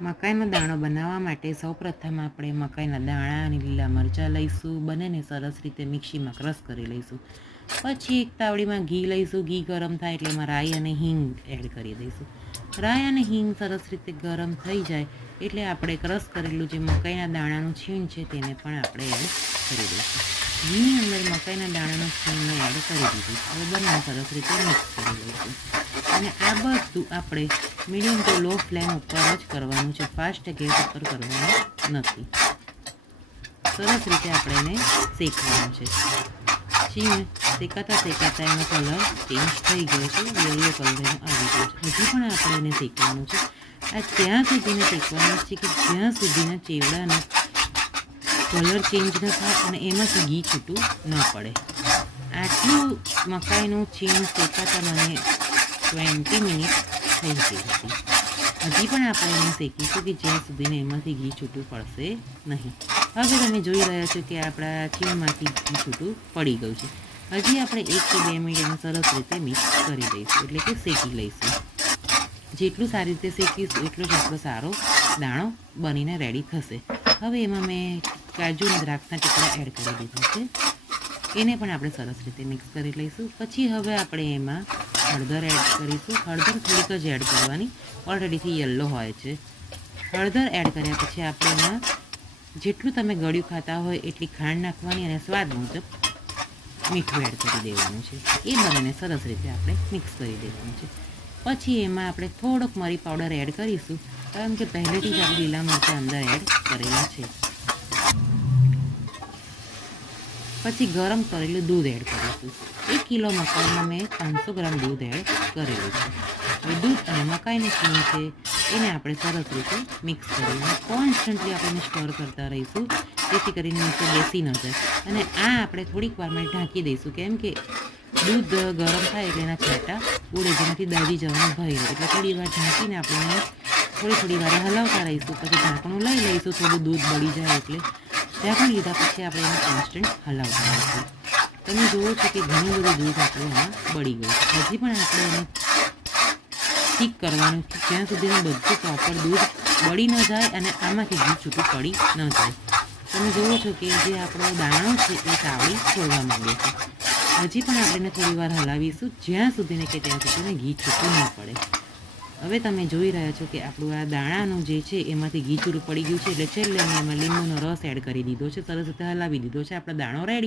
મકાઈનો દાણો બનાવવા માટે સૌપ્રથમ આપણે મકાઈના દાણા અને લીલા મરચાં લઈશું. બંનેને સરસ રીતે મિક્સીમાં ક્રશ કરી લઈશું. પછી એક તાવડીમાં ઘી લઈશું. ઘી ગરમ થાય એટલે એમાં રાઈ અને હિંગ એડ કરી દઈશું. રાઈ અને હિંગ સરસ રીતે ગરમ થઈ જાય એટલે આપણે ક્રશ કરેલું જે મકાઈના દાણાનું છીણ છે તેને પણ આપણે એડ કરી દઈશું. ઘીની અંદર મકાઈના દાણાનું છીણને એડ કરી દીધું. હવે બંને સરસ રીતે મિક્સ કરી લઈશું. અને આ બધું આપણે મીડિયમ ટુ લો ફ્લેમ ઉપર જ કરવાનું છે. ફાસ્ટ ગેસ ઉપર કરવાનું નથી. સરસ રીતે આપણે એને શેકવાનું છે. છીણ શેકાતા એનો કલર ચેન્જ થઈ ગયો છે. યલો કલર એનો આવી ગયો છે. હજી પણ આપણે એને શેકવાનું છે. આ ત્યાં સુધીને શેકવાનું છે કે જ્યાં સુધીના ચેવડાનો કલર ચેન્જ ન થાય અને એમાંથી ઘી છૂટું ન પડે. આટલું મકાઈનું છીણ શેકાતા મને 20 મિનિટ થઈ ગઈ હતી. હજી પણ આપણે એને શેકીશું કે જ્યાં સુધીને એમાંથી ઘી છૂટું પડશે નહીં. હવે તમે જોઈ રહ્યા છો કે આપણા છીણમાંથી ઘી છૂટું પડી ગયું છે. હજી આપણે 1 કે 2 મિનિટ એને સરસ રીતે મિક્સ કરી દઈશું, એટલે કે શેકી લઈશું. જેટલું સારી રીતે શેકીશું એટલો જ આપણો સારો દાણો બનીને રેડી થશે. હવે એમાં મેં કાજુ અને દ્રાક્ષના ટુકડા એડ કરી દીધા છે. એને પણ આપણે સરસ રીતે મિક્સ કરી લઈશું. પછી હવે આપણે એમાં હળદર એડ કરીશું. હળદર થોડીક જ એડ કરવાની, ઓલરેડીથી યલો હોય છે. હળદર એડ કર્યા પછી આપણે એમાં જેટલું તમે ગળ્યું ખાતા હોય એટલી ખાંડ નાખવાની અને સ્વાદ મુજબ મીઠું એડ કરી દેવાનું છે. એ બંનેને સરસ રીતે આપણે મિક્સ કરી દેવાનું છે. પછી એમાં આપણે થોડોક મરી પાવડર એડ કરીશું, કારણ કે પહેલેથી જ આપણે લીલા મરચાં અંદર એડ કરેલા છે. પછી ગરમ કરેલું દૂધ એડ કરીશું. 1 કિલો મકાઈમાં મેં 500 ગ્રામ દૂધ એડ કરેલું છે. હવે દૂધ અને મકાઈનું છીણ છે એને આપણે સરસ રીતે મિક્સ કરીને કોન્સ્ટન્ટલી આપણે સ્ટર કરતા રહીશું, જેથી કરીને નીચે બેસી ન જાય. અને આ આપણે થોડીક વાર માટે ઢાંકી દઈશું, કેમ કે દૂધ ગરમ થાય એટલે એના છાંટા ઉડે, જેનાથી દાજી જવાનો ભય રહે. એટલે થોડી વાર ઢાંકીને આપણે થોડી વાર હલાવતા રહીશું. પછી ઢાંકણું લઈ લઈશું, થોડું દૂધ બળી જાય એટલે. ઢાંકણ લીધા પછી આપણે એને કોન્સ્ટન્ટ હલાવતા રહીશું. તમે જુઓ છો કે ઘણું બધું દૂધ આપણું એમાં બળી ગયું છે. હજી પણ આપણે એને ઠીક કરવાનું છે, જ્યાં સુધીનું બધું પ્રોપર દૂધ બળી ન જાય અને આમાંથી ઘી છૂટું પડી ન જાય. તમે જુઓ છો કે જે આપણો દાણો છે એ તાવડી છોડવા માંગે છે. હજી પણ આપણે એને થોડી વાર હલાવીશું, જ્યાં સુધીને કે ત્યાં સુધીને ઘી છૂટું ન પડે. હવે તમે જોઈ રહ્યા છો કે આપણું આ દાણાનું જે છે એમાંથી ઘી છૂટું પડી ગયું છે. એટલે છેલ્લે મેં એમાં લીંબુનો રસ એડ કરી દીધો છે. સરસ રીતે હલાવી દીધો છે. આપણો દાણો રેડી.